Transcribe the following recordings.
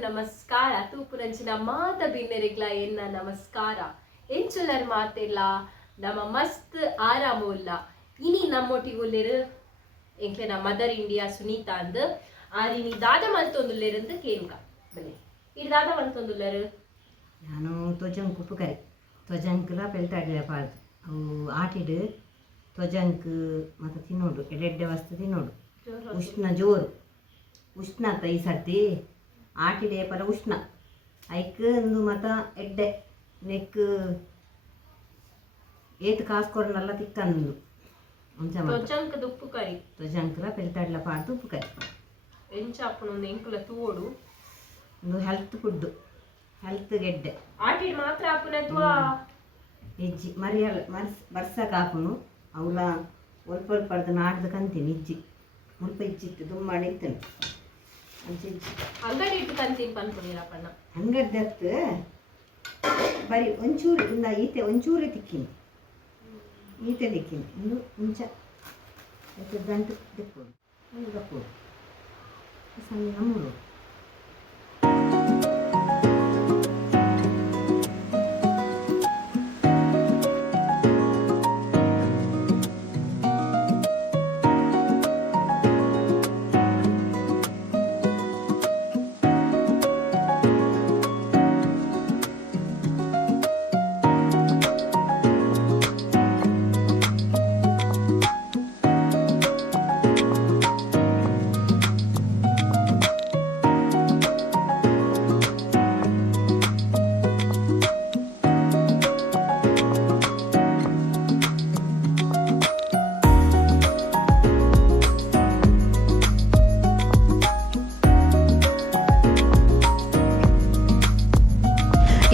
ನಮಸ್ಕಾರ ತೂಪುರಂಚಿನ ಮಾತ ಬಿನ್ನೆರಿಗ್ಲ ಎನ್ನ ನಮಸ್ಕಾರ ಎಂಚುಲರ್ ಮಾತೆಲ್ಲ ನಮ್ಮ ಮಸ್ತ್ ಆರಾಮುಲ್ಲ ಇನಿ ನಮ್ಮೊಟ್ಟಿಗುಲ್ಲೆರು ಎಂಕ್ಲೆನ ಮದರ್ ಇಂಡಿಯಾ ಸುನೀತಾ ಅಂದ್ ಆರಿನಿ ದಾದ ಮಲ್ತೊಂದುಲ್ಲೆರಂದು ಕೇಂಕ ಬನ್ನಿ ಇದು ದಾದ ಮಲ್ತೊಂದುಲ್ಲೆರು ನಾನು ತೊಜಂಕ್ ಉಪ್ಪುಕರಿ ತೊಜಂಕ್ಲ ಪೆಲ್ತಾಡಿರ ಪಾಡ್ದು ಅವು ಆಟಿಡು ತೊಜಂಕ್ ಮತ್ತು ತಿನ್ನೋಡು ಎಡೆಡ್ಡೆ ವಸ್ತು ತಿನ್ನೋಡು ಉಷ್ಣ ಜೋರು ಉಷ್ಣ ಆತ ಈ ಸರ್ತಿ ಆಟಿಡೆ ಪರ ಉಷ್ಣ ಐಕ್ ಒಂದು ಮತ ಎಡ್ಡೆ ನೆಕ್ ಏತ್ ಕಾಸ್ಕೊಡ್ನಲ್ಲ ತಿಕ್ಕಂದು ತೊಜಂಕದ ಉಪ್ಪುಕರಿ ತೊಜಂಕ್ಲ ಪೆಲ್ತಾಡ್ಲ ಪಾಡ್ದು ಉಪ್ಪುಕರಿ ಎಂಚಾಪುನ ಒಂದು ಎಂಕುಲ ತೂವೋಡು ಒಂದು ಹೆಲ್ತ್ ಫುಡ್ ಹೆಲ್ತ್ ಗೆಡ್ಡೆ ಆಟಿಡ್ ಮಾತ್ರ ಆಪುನ ಅಥವಾ ಇಜ್ಜಿ ಮರಿಯಲ್ಲ ಬರ್ಸಕ್ಕೆ ಹಾಕುನು ಅವಳ ಒಲ್ಪ ಒಲ್ಪಡ್ದು ನಾಡ್ದು ಕಂತೀನಿ ಇಜ್ಜಿ ಮುಲ್ಪ ಇಜ್ಜಿತ್ತು ದುಂಬಾಣಿ ಇತ್ತನು ಅಂಗಡಿ ಇಟ್ಟು ಕಂತೀನಿ ಪನ್ಪುನಿರಪ್ಪಣ್ಣ ಅಂಗಡ್ದತ್ತು ಬರೀ ಒಂಚೂರು ಇಂದ ಈತೆ ಒಂಚೂರೇ ತಿಕ್ಕಿನಿ ಈತೆ ತಿಕ್ಕಿನಿ ಒಂದು ಮುಂಚ ದಂಟು ತಿಕ್ಕೋದು ಒಂದು ಕಪ್ಪೋದು ಸಣ್ಣ ನಮ್ಮೂರು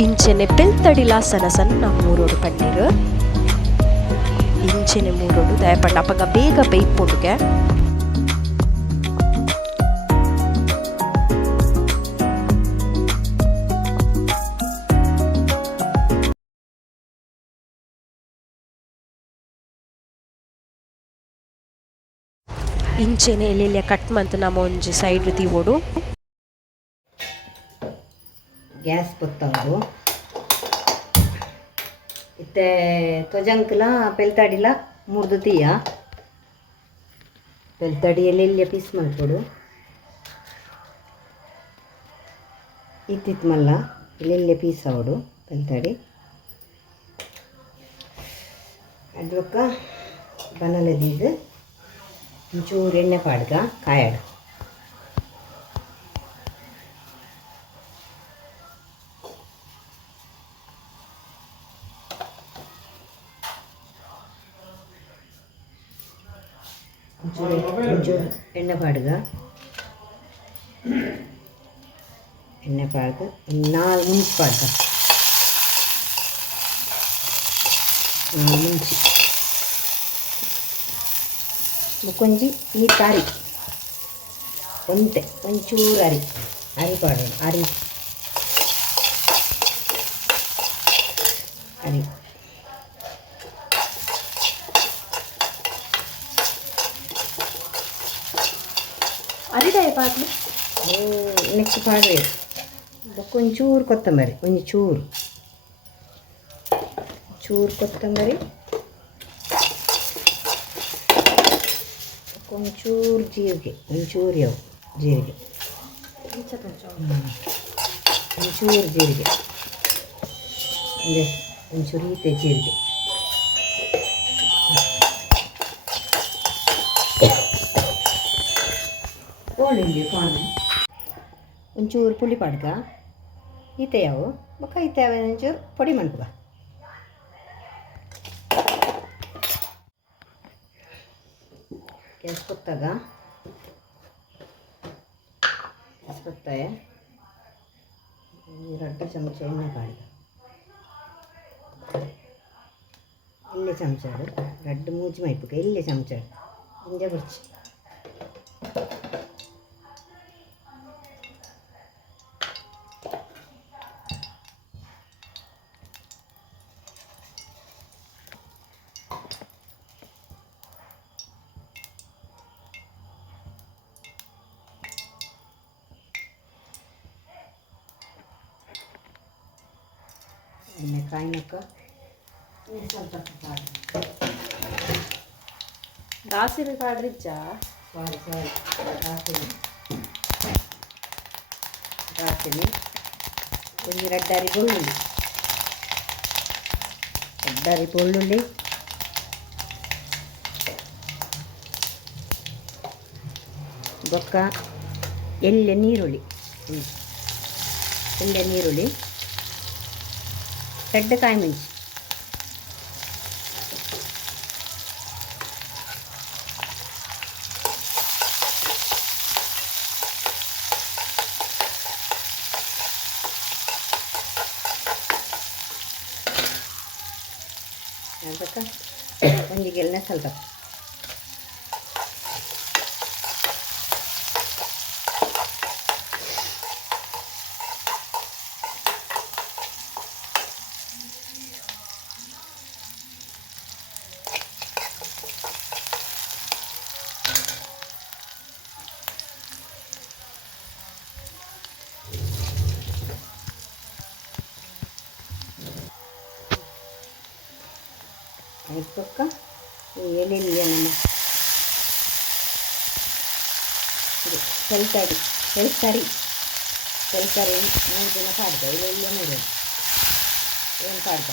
ಇಂಚೆನೆ ಪೆಲ್ತಡಿಲ ಸಣ್ಣ ಸಣ್ಣ ಮೂರೋಡು ಪನ್ನೀರು ಇಂಚೆನೆ ಮೂರೋಡು ದಯಪಂಡ ಅಪ್ಪಗ ಬೇಗ ಬೇಯ್ಪೊಂಡುಗೆ ಇಂಚೆನೆ ಎಲ್ಲೆಲ್ಲ ಕಟ್ ಮಂತ್ ನಮ್ಮ ಒಂಜಿ ಸೈಡ್ ತೀವೋಡು ಗ್ಯಾಸ್ ಬತ್ತವದು ಇತ್ತೆ ತೊಜಂಕ್ಲ ಪೆಲ್ತಾಡಿಲ ಮುರ್ದು ತೀಯ ಪೆಲ್ತಾಡಿ ಎಲ್ಲೆಲ್ಲ ಪೀಸ್ ಮಾಡ್ಕೊಡು ಇತ್ತಿತ್ತು ಮಲ್ಲ ಎಲ್ಲೆಲ್ಲ ಪೀಸ್ ಅವಡು ಪೆಲ್ತಾಡಿ ಅದ್ರಕ್ಕ ಬನಲದೀದು ಒಂಚೂರು ಎಣ್ಣೆ ಪಾಡ್ಗ ಕಾಯಾಡು ಒಂಚೂರು ಎಣ್ಣೆ ಪಾಡ್ಗ ಎಣ್ಣೆ ಪಾಡ್ಗ ನಾಲ್ ಮುಂಚಿ ಪಾಡ್ಗ ಮುಂಚಿ ಮುಕ್ಕೊಂಜಿ ಈ ತಾರಿ ಒಂತೆ ಒಂಚೂರು ಅರಿ ಪಾಡೋಣ ಅರಿ ಅರಿದಾಯ ಪಾಟ್ಲು ನೆಕ್ಸ್ಟ್ ಪಾಡ್ರೆ ಒಂಚೂರು ಕೊತ್ತಂಬರಿ ಒಂಚೂರು ಕೊತ್ತಂಬರಿ ಒಂಚೂರು ಜೀರಿಗೆ ಒಂಚೂರು ಯಾವ ಜೀರಿಗೆ ಒಂಚೂರು ಜೀರಿಗೆ ಅಂದರೆ ಒಂಚೂರು ಈತೆ ಜೀರಿಗೆ ಒಂಚೂರು ಪುಳಿ ಪಾಡ್ಗ ಈತೆ ಯಾವು ಬೊಕ್ಕ ಈತೆ ಯಾವ ಒಂಚೂರು ಪೊಡಿ ಮನ್ಪುಗ ಗ್ಯಾಸ್ ಕೊತ್ತಾಗ ಎರಡು ಚಮಚ ಎಣ್ಣೆ ಪಾಡ್ಗ ಇಲ್ಲೇ ಚಮಚಾಡು ಎರಡು ಮೂಜಿ ಮೈಪುಗ ಇಲ್ಲೇ ಚಮಚಾಡು ಹಿಂಗೆ ಬರ್ಚಿ ಕಾಯಿನಕ್ಕ ಸ್ವಲ್ಪ ದಾಸಿನ ಪಾಡ್ರಿಜ್ಜ ಸಾರಿ ರಾಸಿನಿ ಒಂದು ರಡ್ಡಾರಿ ಬೆಳ್ಳುಳ್ಳಿ ಬೊಕ್ಕ ಎಳ್ಳೆ ನೀರುಳ್ಳಿ ದೊಡ್ಡ ಕಾಯಿ ಮೆಣಸು ಅದಕ್ಕೆ ಒಂದಿಗೆಲ್ಲ ಸ್ವಲ್ಪ ಆಯ್ತಕ್ಕ ಎಲೆಲಿಯ ನಮ್ಮ ತರಕಾರಿ 3 ದಿನ ಕಾಡ್ದ ಎಲೆಲಿಯ 3 ಏನು ಕಾಡ್ದ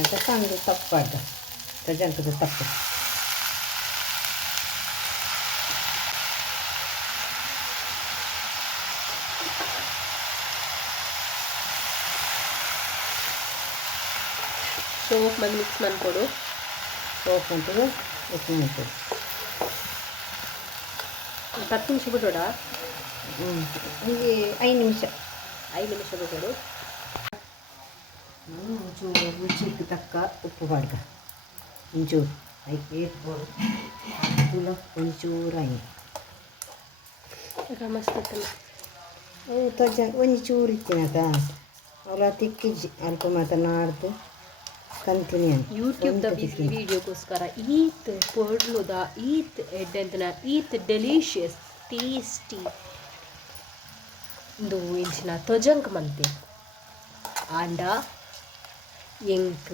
ಅದಕ್ಕೆ ಒಂದು ತಪ್ಪಾಡ್ದ ತಜಂಕದ ತಪ್ಪು ಸೋಪ್ ಮಾಡಿ ಮಿಕ್ಸ್ ಮಾಡಿಕೊಡು ಸೋಪ್ ಅಂತಿದ್ದು ಉಪ್ಪು ಮಾಡ್ಕೊಡು 10 ನಿಮಿಷ ಬಿಡೋಡ ಇಲ್ಲಿ 5 ನಿಮಿಷ ಬಿಡೋಡು ಒಂಚೂರು ರುಚಿಗೆ ತಕ್ಕ ಉಪ್ಪು ಬಾಡ್ಕ ಒಂಚೂರು ಐದು ಏರ್ಬೋದು ತುಲ ಒಂಚೂರು ಮಸ್ತ್ ತೊಜ ಒಂಚೂರು ಇತ್ತಿನತ ಅವಳ ತಿಕ್ಕಿಜ್ಜಿ ಅಲ್ಪ ಮಾತ ನಾಡ್ದು ಕಂತೀನಿ ಅಂತ ಯೂಟ್ಯೂಬ್ದ ವಿಡಿಯೋಗೋಸ್ಕರ ಈತ್ ಪೊಡ್ಲುದ ಈತ್ ಎಡ್ಡೆಂತನ ಈತ್ ಡೆಲಿಷಿಯಸ್ ಟೇಸ್ಟಿ ಇಂದು ಇಂಚಿನ ತೊಜಂಕ್ ಮಂತೆ ಆಂಡ ಎಂಕ್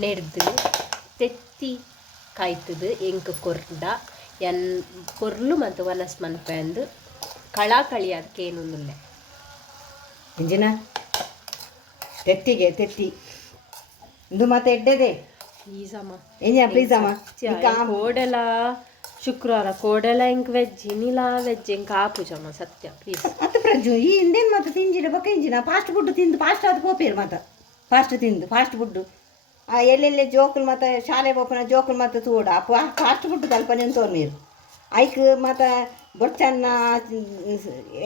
ನೆಡ್ದು ತೆತ್ತಿ ಕಾಯ್ತದು ಎಂಕ್ ಕೊರ್ಡ ಕೊರ್ಲು ಮತ್ತು ವನಸ್ ಮನ್ಪೆಂದು ಕಳಾಕಳಿ ಅದಕ್ಕೇನೊಂದುಲ್ಲೆ ಇಂಜಿನ ತೆತ್ತಿ ಇಂದು ಮತ್ತೆ ಎಡ್ಡೆದೆ ಪ್ಲೀಸಮ್ಮ ಕೋಡೆಲ ಶುಕ್ರವಾರ ಕೋಡೆಲ ಎಂಕ್ ವೆಜ್ ಇನ್ನಿಲ ವೆಜ್ ಎಂಕ್ ಆಪುಜಮ್ಮ ಸತ್ಯ ಪ್ಲೀಸ್ ಮತ್ತೆ ಪ್ರಜ್ಜು ಈ ಹಿಂದೇನು ಮತ್ತೆ ತಿಂಜಿನ ಬಕ್ಕ ಇಂಜಿನ ಫಾಸ್ಟ್ ಫುಡ್ ತಿಂದು ಫಾಸ್ಟ್ ಅದು ಹೋಪೇರು ಮತ್ತೆ ಫಾಸ್ಟ್ ಫುಡ್ ಎಲ್ಲೆಲ್ಲೆ ಜೋಕುಲು ಮತ್ತು ಶಾಲೆ ಬೋಪನ ಜೋಕುಲು ಮತ್ತು ತೂಡ ಫಾಸ್ಟ್ ಫುಡ್ ಕಲ್ಪನೆ ತೋರ್ಮೀರು ಐಕ್ ಮತ್ತು ಬೊಚ್ಚನ್ನ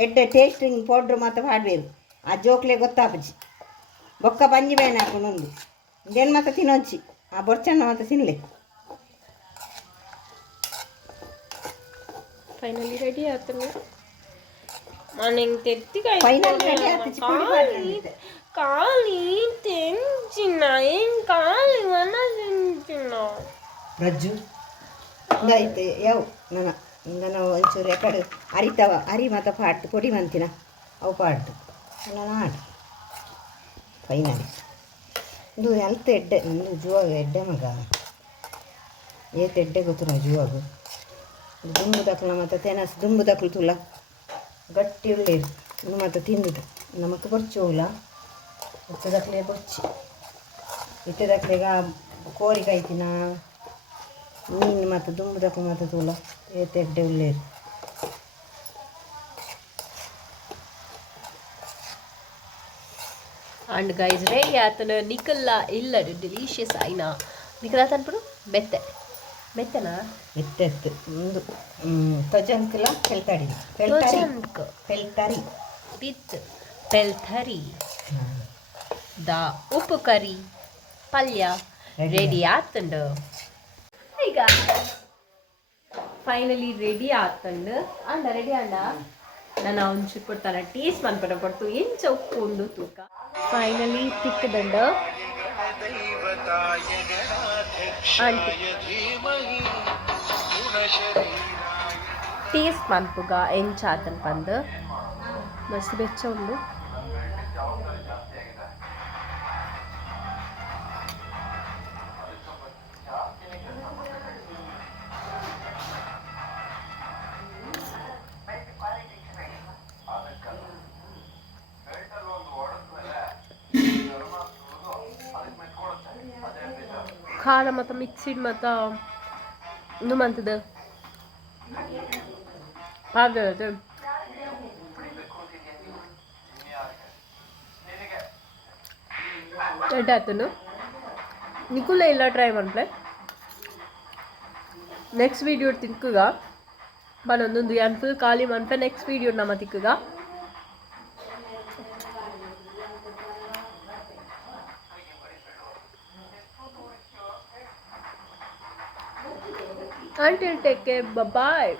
ಎಡ್ಡೆ ಟೇಸ್ಟಿಂಗ್ ಪೌಡ್ರ್ ಮತ್ತು ಹಾಡ್ಬೇರು ಆ ಜೋಕ್ಲೆ ಗೊತ್ತಾಪಜಿ ಬೊಕ್ಕ ಪಂಜಿ ಬೇನೆ ಹಾಕೊಂಡೊಂದು ಏನು ಮತ್ತು ತಿನ್ನೊಚ್ಚಿ ಆ ಬೊಚ್ಚನ್ನ ಮತ್ತು ತಿನ್ನಲೆ ಫೈನಲಿ ರೆಡಿ ಆಯ್ತು ಮನೆಗೆ ತೆತ್ತಿ ಫೈನಲ್ ರೆಡಿ ಆಗ್ತಿಚ್ಚಿ ಕಾಲಿ ತೆಂಚಿನ ಏನ್ ಕಾಲಿ ಮನ ತೆಂಚಿನ ರಜ್ಜು ಐತೆ ಯಾವ ನಾನು ಒಂಚೂರು ಎಕಡೆ ಅರಿತಾವ ಅರಿ ಮತ್ತು ಪಾಟ್ ಪೊಡಿ ಮಂತಿನ ಅವು ಪಾಡ್ದು ನಾನು ಆಡು ಫೈನಲ್ ಇದು ಎಂತ ಎಡ್ಡೆ ಒಂದು ಜುವಾಗ ಎಡ್ಡೆ ಮಗ ಏತ್ ಎಡ್ಡೆ ಗೊತ್ತು ನಾವು ಜುವಾಗು ದುಂಬು ದಕ್ಕಲ ಮತ್ತು ತೆನಸ್ ದುಂಬು ದಕ್ಕಲು ತುಲ ಗಟ್ಟಿ ಉಳ್ಳೇದು ಇನ್ನು ಮತ್ತು ತಿಂದುದು ನಮಗೆ ಬರ್ಚೋಲ್ಲ ಇಟ್ಟದಕ್ಲೆ ಬೊಚ್ಚಿ ಇಟ್ಟದಕ್ಲೆಗ ಕೋರಿ ಕಾಯ್ತಿನ ಮೀನು ಮತ್ತು ದುಂಬುದಕ್ಕೂ ಮತ್ತು ತೂಲ ಏತೆಡ್ಡೆ ಉಳ್ಳೇದು ಅಂಡ್ ಗೈಸ್ ರೆಡಿ ಆತನ ನಿಕಲ್ಲ ಇಲ್ಲ ಡಿಲಿಷಿಯಸ್ ಆಯ್ನ ನಿಕಲ್ ಆತ ಅನ್ಪಡು ಬೆತ್ತೆ ಬೆತ್ತನಾ ಎತ್ತೆತ್ತು ಒಂದು ತೊಜಂಕಲ ಪೆಲ್ತಾಡಿ ತೊಜಂಕ್ ಪೆಲ್ತಾರಿ ವಿತ್ ಪೆಲ್ಥರಿ ದ ಉಪ್ಪುಕರಿ ಪಲ್ಯ ರೆಡಿ ಆತಂಡು ಈಗ ಫೈನಲಿ ರೆಡಿ ಆತಂಡು ಅಂಡ ರೆಡಿ ಅಂಡ ನಾನು ಒಂಚೂರು ಕೊಡ್ತಾನೆ ಟೇಸ್ಟ್ ಮನ್ಪಡ ಕೊಡ್ತು ಎಂಚ ಉಪ್ಪು ಒಂದು ತೂಕ ಫೈನಲಿ ತಿಕ್ಕದಂಡು ಟೇಸ್ಟ್ ಮನ್ಪುಗ ಎಂಚ ಆತನ್ ಪಂದು ಮಸ್ತ್ ಬೆಚ್ಚ ಉಂಡು ಖಾರ ಮತ್ತು ಮಿಕ್ಸಿಡ್ ಮತ್ತು ನುಮಂತದ ಪಾದ ಎಡ್ಡಾತನು ನಿಕುಲ್ಲ ಇಲ್ಲ ಟ್ರೈ ಮಾಡ್ಲೆ ನೆಕ್ಸ್ಟ್ ವೀಡಿಯೋ ತಿಕ್ಕಗ ಬನ್ನೊಂದೊಂದು ಏನು ಫುಲ್ ಖಾಲಿ ಮನ್ಪೆ ನೆಕ್ಸ್ಟ್ ವೀಡಿಯೋ ನಮ್ಮ ತಿಕ್ಕಗ until take care, bye bye.